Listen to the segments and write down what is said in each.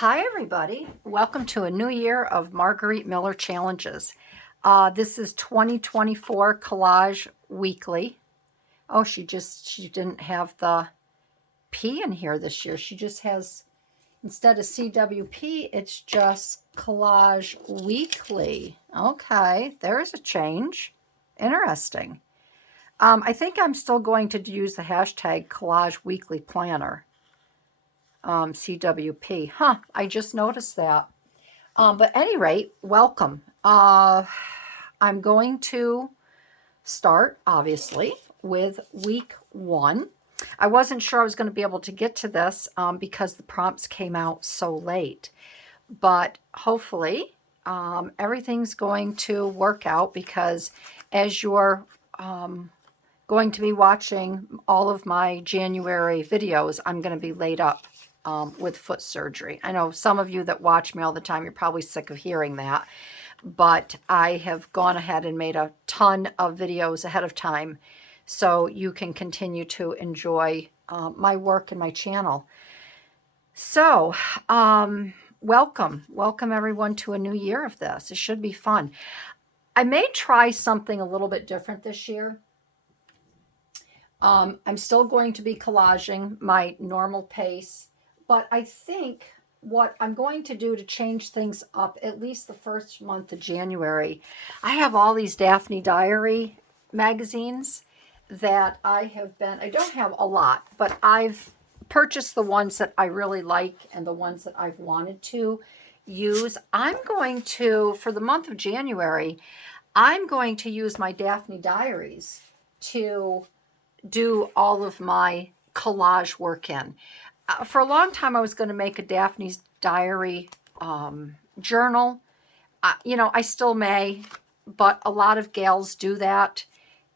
Hi, everybody. Welcome to a new year of Margarete Miller challenges. This is 2024 Collage Weekly. Oh, she didn't have the P in here this year. She just has, instead of CWP, it's just Collage Weekly. Okay, there's a change. Interesting. I think I'm still going to use the hashtag Collage Weekly Planner. CWP. I just noticed that. But at any rate, welcome. I'm going to start, obviously, with week 1. I wasn't sure I was going to be able to get to this because the prompts came out so late. But hopefully, everything's going to work out because as you're going to be watching all of my January videos, I'm going to be laid up with foot surgery. I know some of you that watch me all the time, you're probably sick of hearing that, but I have gone ahead and made a ton of videos ahead of time so you can continue to enjoy my work and my channel. So, welcome everyone to a new year of this. It should be fun. I may try something a little bit different this year. I'm still going to be collaging my normal pace, but I think what I'm going to do to change things up, at least the first month of January, I have all these Daphne diary magazines that I don't have a lot, but I've purchased the ones that I really like and the ones that I've wanted to use. I'm going to, for the month of January, I'm going to use my Daphne diaries to do all of my collage work in. For a long time, I was going to make a Daphne's diary journal. I still may, but a lot of gals do that.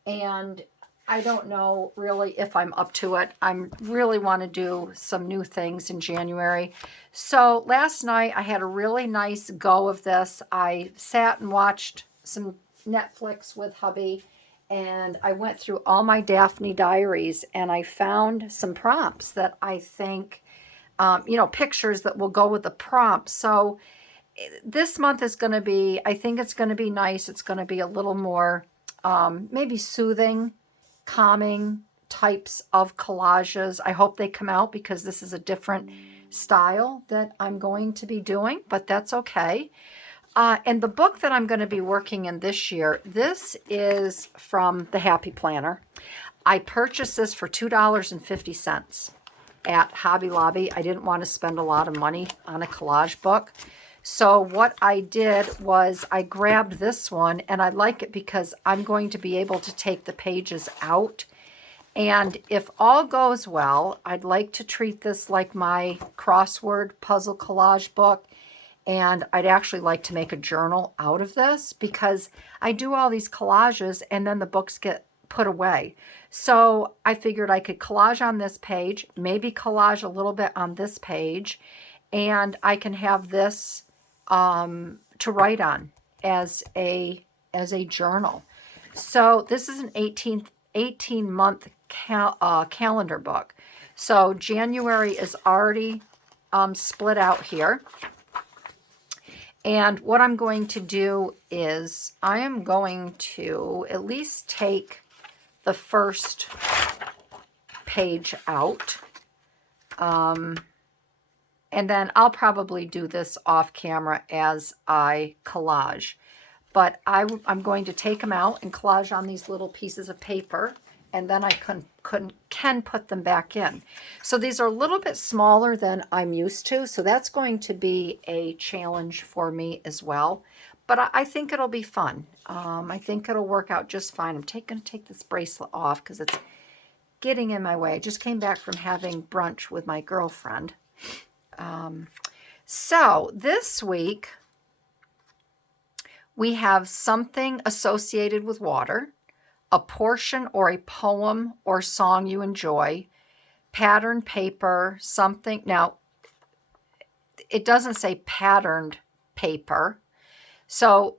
And I don't know really if I'm up to it. I really want to do some new things in January. So last night, I had a really nice go of this. I sat and watched some Netflix with hubby. And I went through all my Daphne diaries and I found some prompts that I think, pictures that will go with the prompts. So this month is going to be, I think it's going to be nice. It's going to be a little more maybe soothing, calming types of collages. I hope they come out because this is a different style that I'm going to be doing, but that's okay. And the book that I'm going to be working in this year, this is from the Happy Planner. I purchased this for $2.50 at Hobby Lobby. I didn't want to spend a lot of money on a collage book. So what I did was I grabbed this one, and I like it because I'm going to be able to take the pages out. And if all goes well, I'd like to treat this like my crossword puzzle collage book. And I'd actually like to make a journal out of this because I do all these collages and then the books get put away. So I figured I could collage on this page, maybe collage a little bit on this page, and I can have this to write on as a journal. So this is an 18-month calendar book. So January is already split out here. And what I'm going to do is I am going to at least take the first page out. And then I'll probably do this off camera as I collage. But I'm going to take them out and collage on these little pieces of paper. And then I can put them back in. So these are a little bit smaller than I'm used to. So that's going to be a challenge for me as well. But I think it'll be fun. I think it'll work out just fine. I'm going to take this bracelet off because it's getting in my way. I just came back from having brunch with my girlfriend. So this week, we have something associated with water, a portion or a poem or song you enjoy, pattern paper, something. Now, it doesn't say patterned paper. So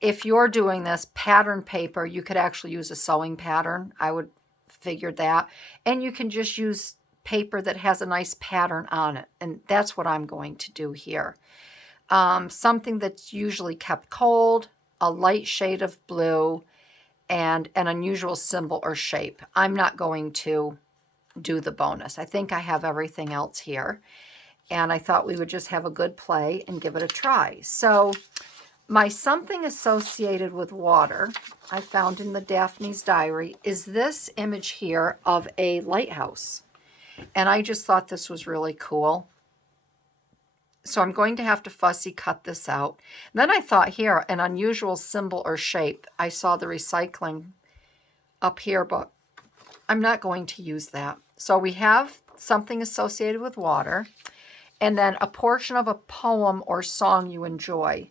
if you're doing this pattern paper, you could actually use a sewing pattern. I would figure that. And you can just use paper that has a nice pattern on it. And that's what I'm going to do here. Something that's usually kept cold, a light shade of blue, and an unusual symbol or shape. I'm not going to do the bonus. I think I have everything else here. And I thought we would just have a good play and give it a try. So my something associated with water I found in the Daphne's diary is this image here of a lighthouse. And I just thought this was really cool. So I'm going to have to fussy cut this out. Then I thought here, an unusual symbol or shape. I saw the recycling up here, but I'm not going to use that. So we have something associated with water, and then a portion of a poem or song you enjoy.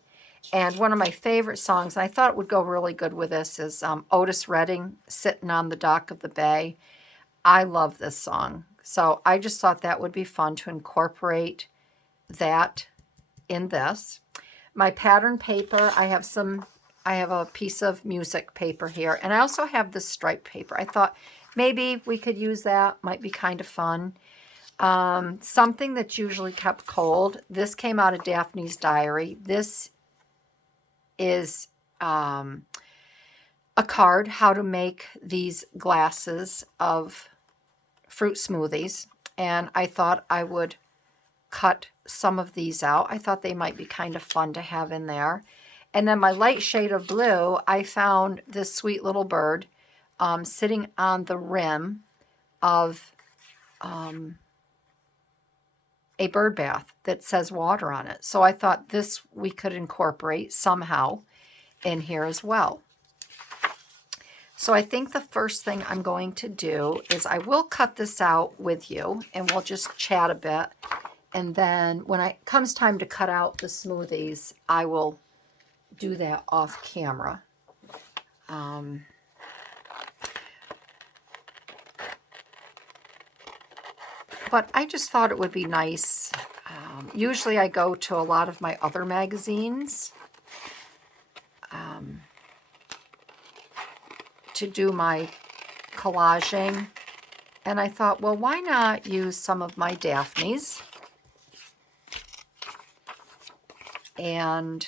And one of my favorite songs, and I thought it would go really good with this, is Otis Redding, Sitting on the Dock of the Bay. I love this song. So I just thought that would be fun to incorporate that in this. My pattern paper, I have a piece of music paper here, and I also have this striped paper. I thought maybe we could use that, might be kind of fun. Something that's usually kept cold. This came out of Daphne's diary. This is a card, how to make these glasses of fruit smoothies. And I thought I would cut some of these out. I thought they might be kind of fun to have in there. And then my light shade of blue, I found this sweet little bird sitting on the rim of a bird bath that says water on it. So I thought this we could incorporate somehow in here as well. So I think the first thing I'm going to do is I will cut this out with you and we'll just chat a bit. And then when it comes time to cut out the smoothies, I will do that off camera. But I just thought it would be nice. Usually I go to a lot of my other magazines to do my collaging. And I thought, well, why not use some of my Daphne's? And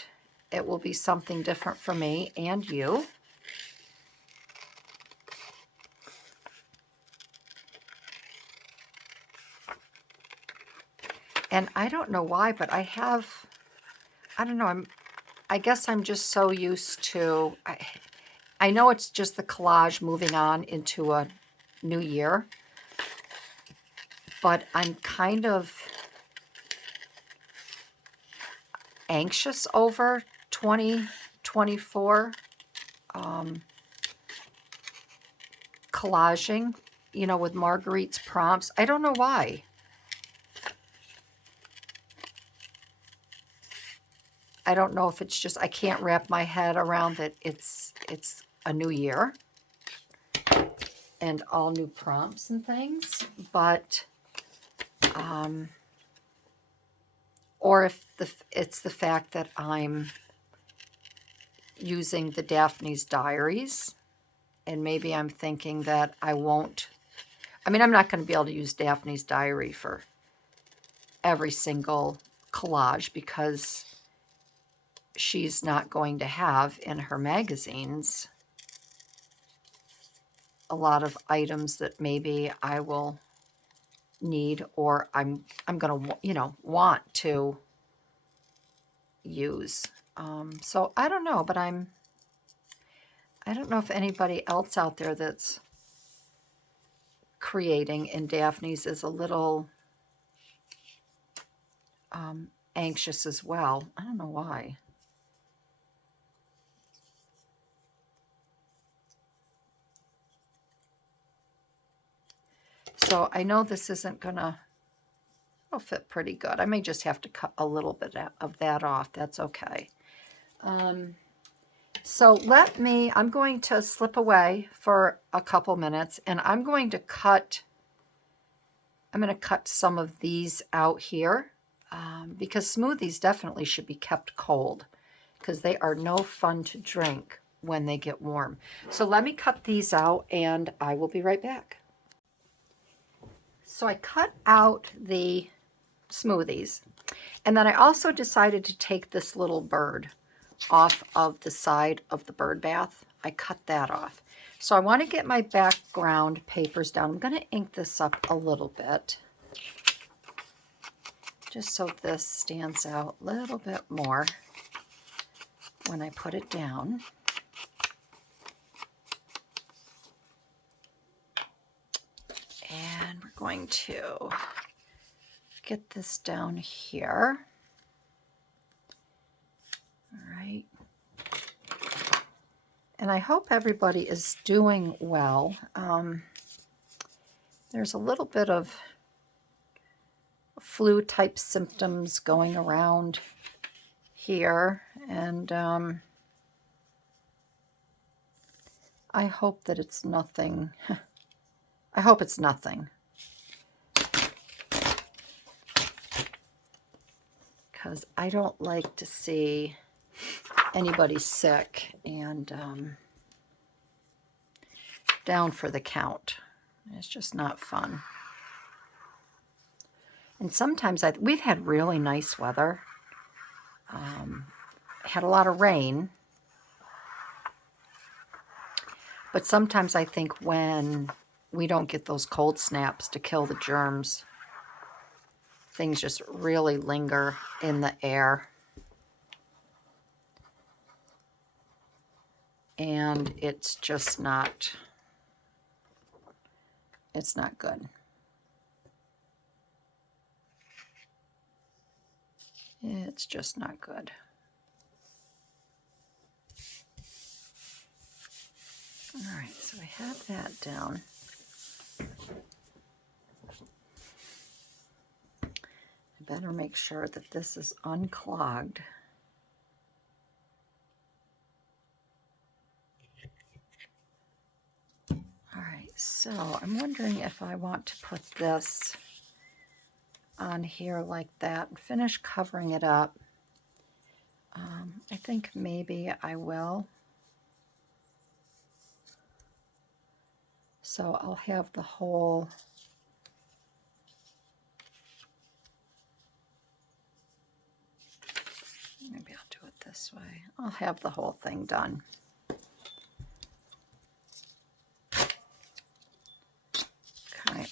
it will be something different for me and you. And I don't know why, but I don't know, I guess I'm just so used to, I know it's just the collage moving on into a new year, but I'm kind of anxious over 2024 collaging, you know, with Margaret's prompts. I don't know why. I don't know if it's just I can't wrap my head around that it's a new year and all new prompts and things, but or if it's the fact that I'm using the Daphne's diaries, and maybe I'm thinking that I won't. I mean, I'm not going to be able to use Daphne's diary for every single collage because she's not going to have in her magazines a lot of items that maybe I will need or I'm going to, you know, want to use. So I don't know, but I don't know if anybody else out there that's creating in Daphne's is a little anxious as well. I don't know why. So I know this isn't gonna fit pretty good. I may just have to cut a little bit of that off. That's okay. So I'm going to slip away for a couple minutes and I'm going to cut some of these out here because smoothies definitely should be kept cold because they are no fun to drink when they get warm. So let me cut these out and I will be right back. So I cut out the smoothies, and then I also decided to take this little bird off of the side of the bird bath. I cut that off. So I want to get my background papers down. I'm going to ink this up a little bit, just so this stands out a little bit more when I put it down. And we're going to get this down here. All right. And I hope everybody is doing well. There's a little bit of flu type symptoms going around here, and I hope that it's nothing. I hope it's nothing, because I don't like to see anybody sick and down for the count. It's just not fun. And sometimes we've had really nice weather. Had a lot of rain. But sometimes I think when we don't get those cold snaps to kill the germs, things just really linger in the air. And it's just not, it's not good. It's just not good. All right, so I have that down. I better make sure that this is unclogged. All right, so I'm wondering if I want to put this on here like that and finish covering it up. I think maybe I will. So I'll have the whole maybe I'll do it this way. I'll have the whole thing done. Okay.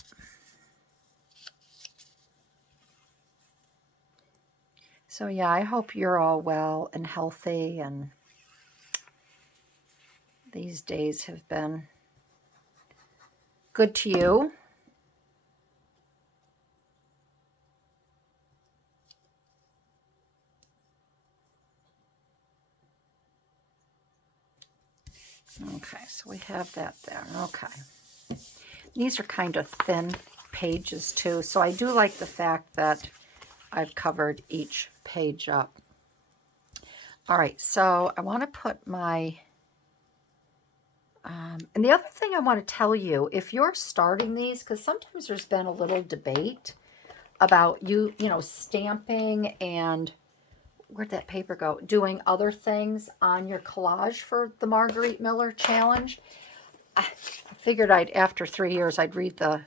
So yeah, I hope you're all well and healthy, and these days have been good to you. Okay, so we have that there. Okay. These are kind of thin pages too, so I do like the fact that I've covered each page up. All right, so I want to put my, and the other thing I want to tell you, if you're starting these, because sometimes there's been a little debate about you know, stamping and, where'd that paper go? Doing other things on your collage for the Margarete Miller challenge. I figured after 3 years, I'd read the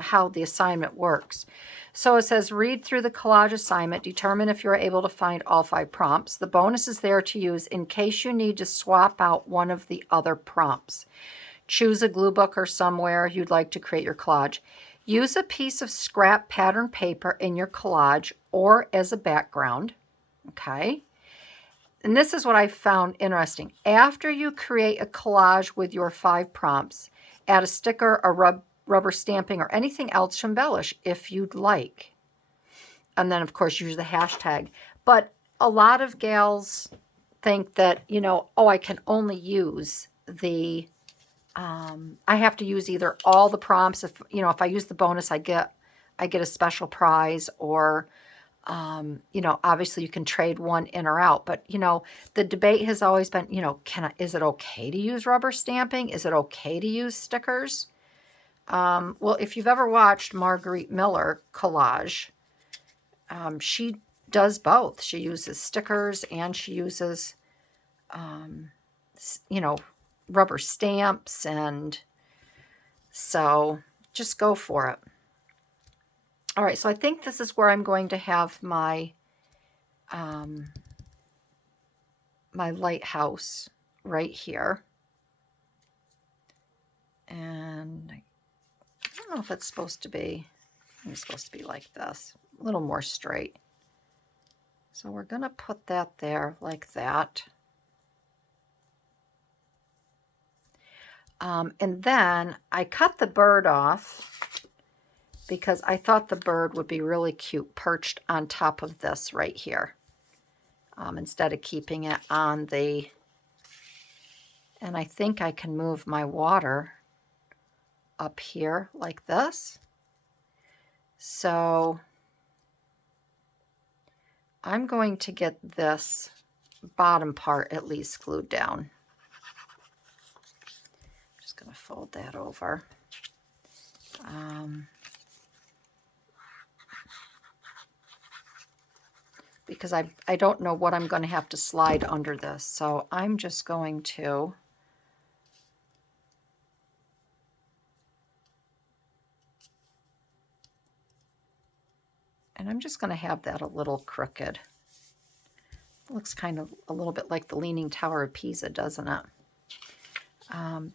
how the assignment works. So it says, read through the collage assignment, determine if you're able to find all 5 prompts. The bonus is there to use in case you need to swap out one of the other prompts. Choose a glue book or somewhere you'd like to create your collage. Use a piece of scrap pattern paper in your collage or as a background. Okay. And this is what I found interesting. After you create a collage with your 5 prompts, add a sticker, a rubber stamping, or anything else to embellish if you'd like. And then, of course, use the hashtag. But a lot of gals think that, you know, oh, I can only use the, I have to use either all the prompts. If, you know, if I use the bonus, I get a special prize, or, you know, obviously you can trade one in or out. But, you know, the debate has always been, you know, is it okay to use rubber stamping? Is it okay to use stickers? Well, if you've ever watched Margarete Miller Collage, she does both. She uses stickers and she uses, you know, rubber stamps. And so just go for it. All right, so I think this is where I'm going to have my my lighthouse right here. And I don't know if it's supposed to be, it's supposed to be like this, a little more straight. So we're going to put that there like that. And then I cut the bird off because I thought the bird would be really cute perched on top of this right here, instead of keeping it on the, and I think I can move my water up here like this. So I'm going to get this bottom part at least glued down. I'm just going to fold that over. Because I don't know what I'm going to have to slide under this. So I'm just going to and I'm just going to have that a little crooked. It looks kind of a little bit like the Leaning Tower of Pisa, doesn't it?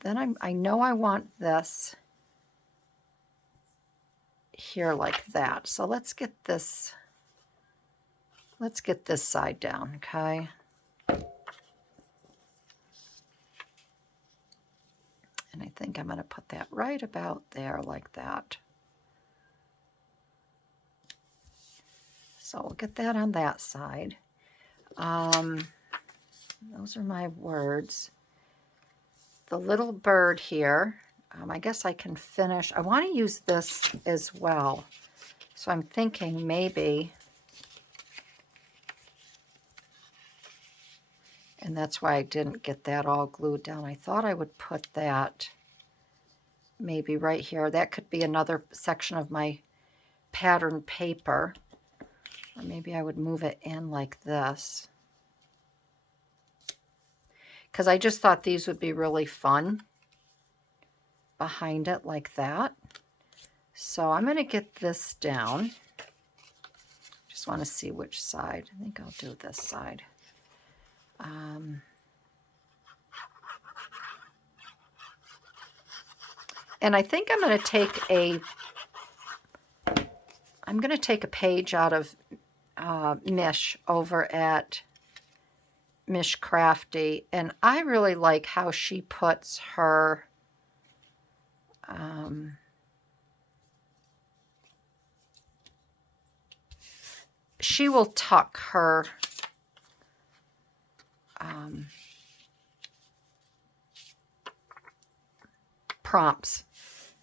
Then I know I want this here like that. So let's get this side down, okay? And I think I'm going to put that right about there like that. So we'll get that on that side. Those are my words. The little bird here, I guess I can finish. I want to use this as well. So I'm thinking maybe, and that's why I didn't get that all glued down. I thought I would put that maybe right here. That could be another section of my pattern paper. Or maybe I would move it in like this. Because I just thought these would be really fun behind it like that. So I'm going to get this down. Just want to see which side. I think I'll do this side. And I think I'm going to take a page out of Mish over at Mish Crafty, and I really like how she puts her she will tuck her prompts.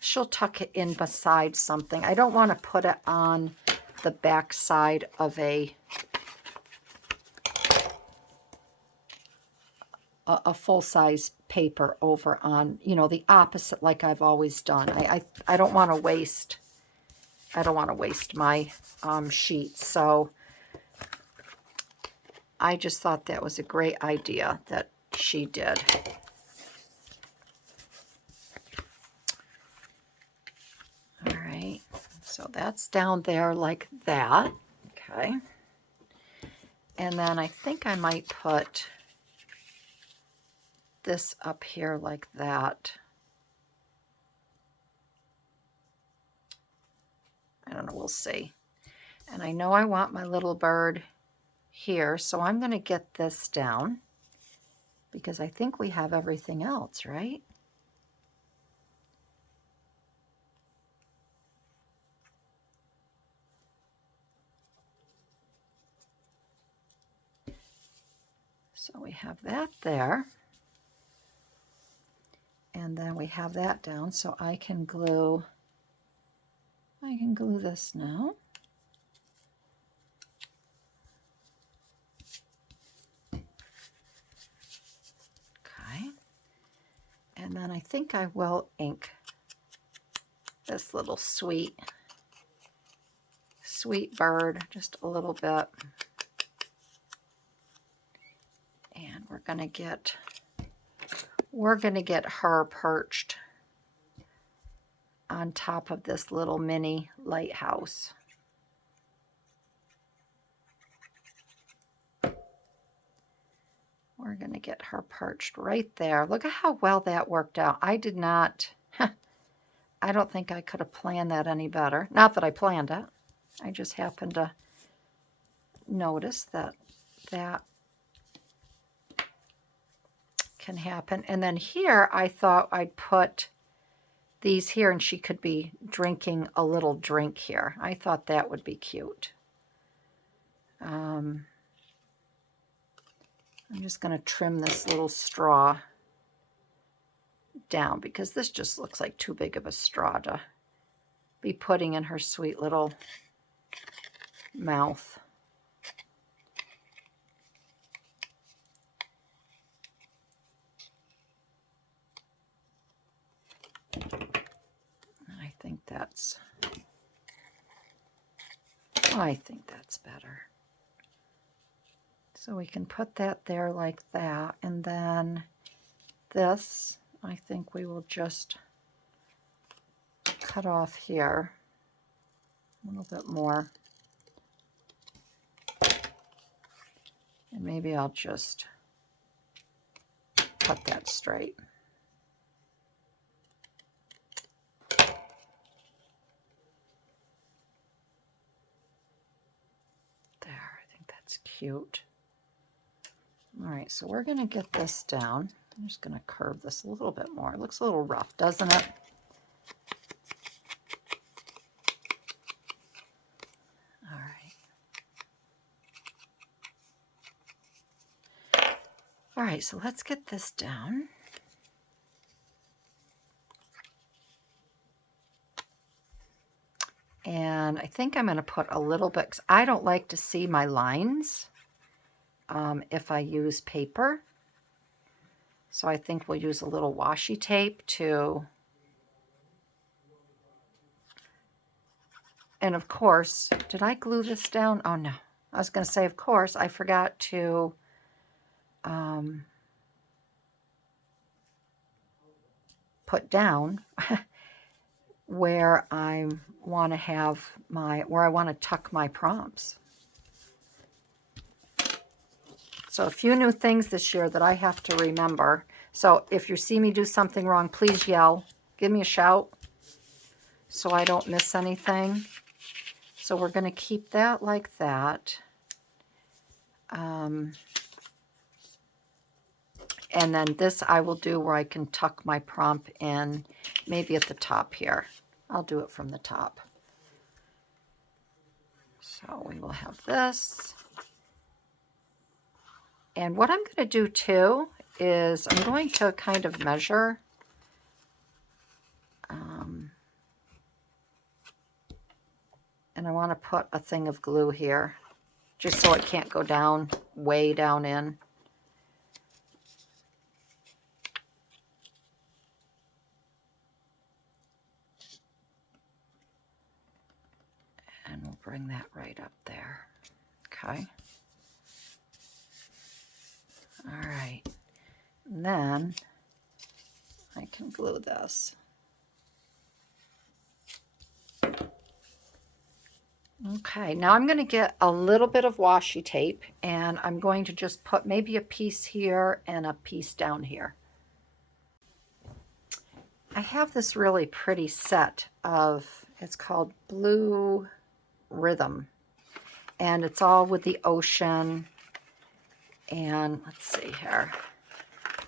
She'll tuck it in beside something. I don't want to put it on the back side of a full-size paper over on, you know, the opposite like I've always done. I don't want to waste, my sheets. So I just thought that was a great idea that she did. All right, so that's down there like that. Okay. And then I think I might put this up here like that. I don't know, we'll see. And I know I want my little bird here, so I'm going to get this down because I think we have everything else, right? So we have that there. And then we have that down, so I can glue this now. Okay. And then I think I will ink this little sweet bird just a little bit. And we're going to get her perched on top of this little mini lighthouse. we're going to get her perched right there. Look at how well that worked out. I did not, I don't think I could have planned that any better. Not that I planned it. I just happened to notice that that can happen. And then here I thought I'd put these here and she could be drinking a little drink here. I thought that would be cute. I'm just going to trim this little straw down because this just looks like too big of a straw to be putting in her sweet little mouth. I think that's better. So we can put that there like that, and then this, I think we will just cut off here a little bit more. And maybe I'll just cut that straight. Cute. All right, so we're going to get this down. I'm just going to curve this a little bit more. It looks a little rough, doesn't it? All right. All right, so let's get this down. And I think I'm going to put a little bit, because I don't like to see my lines if I use paper. So I think we'll use a little washi tape to, and of course, did I glue this down? Oh no, I was going to say, of course, I forgot to put down where I want to have where I want to tuck my prompts. So a few new things this year that I have to remember. So if you see me do something wrong, please yell. Give me a shout so I don't miss anything. So we're going to keep that like that. And then this I will do where I can tuck my prompt in, maybe at the top here. I'll do it from the top. So we will have this. And what I'm going to do too is I'm going to kind of measure. And I want to put a thing of glue here, just so it can't go down, way down in. And we'll bring that right up there. Okay. All right. And then I can glue this. Okay, now I'm going to get a little bit of washi tape and I'm going to just put maybe a piece here and a piece down here. I have this really pretty set of, it's called Blue Rhythm, and it's all with the ocean. And let's see here.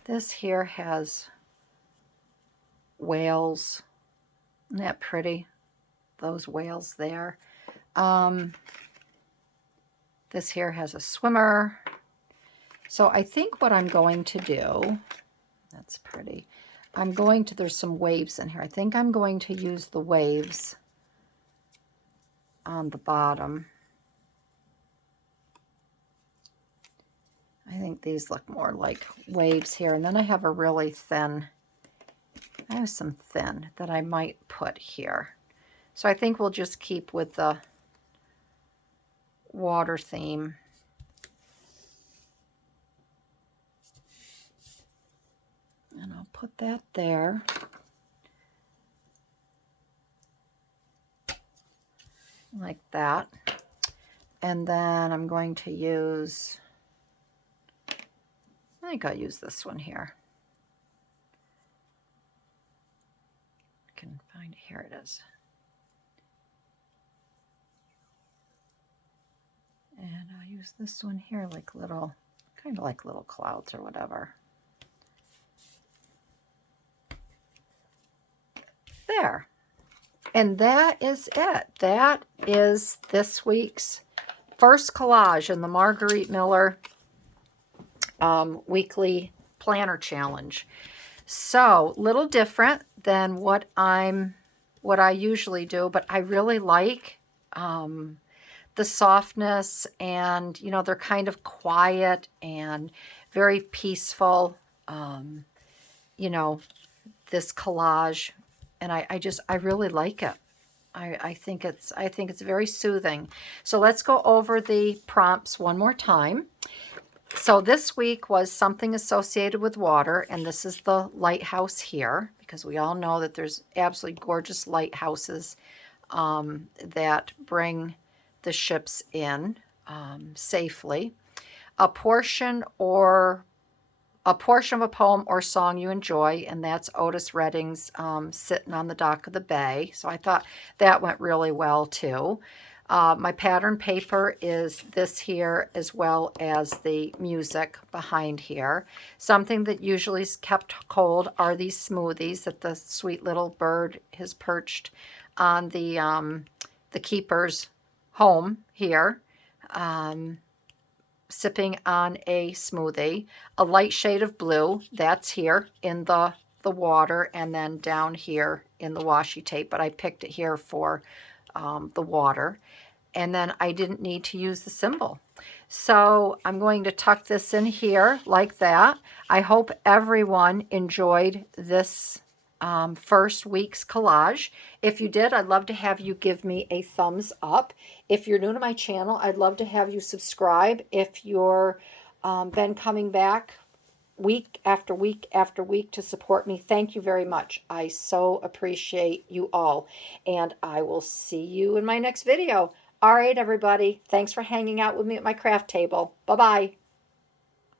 This here has whales. Isn't that pretty? Those whales there. This here has a swimmer. So I think what I'm going to do, that's pretty. There's some waves in here. I think I'm going to use the waves on the bottom. I think these look more like waves here. And then I have a really thin, I have some thin that I might put here. So I think we'll just keep with the water theme. And I'll put that there. Like that. And then I'm going to use, I think I'll use this one here. I can find it. Here it is. And I'll use this one here like little, kind of like little clouds or whatever. There. And that is it. That is this week's first collage in the Margarete Miller weekly planner challenge. So, little different than what I usually do, but I really like the softness, and you know, they're kind of quiet and very peaceful. You know, this collage, and I really like it. I think it's very soothing. So let's go over the prompts one more time. So this week was something associated with water, and this is the lighthouse here, because we all know that there's absolutely gorgeous lighthouses that bring the ships in safely. A portion of a poem or song you enjoy, and that's Otis Redding's Sitting on the Dock of the Bay. So I thought that went really well too. My pattern paper is this here, as well as the music behind here. Something that usually is kept cold are these smoothies that the sweet little bird has perched on the keeper's home here. Sipping on a smoothie. A light shade of blue, that's here in the water, and then down here in the washi tape, but I picked it here for the water. And then I didn't need to use the symbol. So I'm going to tuck this in here like that. I hope everyone enjoyed this first week's collage. If you did, I'd love to have you give me a thumbs up. If you're new to my channel, I'd love to have you subscribe. If you're been coming back week after week after week to support me, thank you very much. I so appreciate you all, and I will see you in my next video. All right, everybody, thanks for hanging out with me at my craft table. Bye-bye.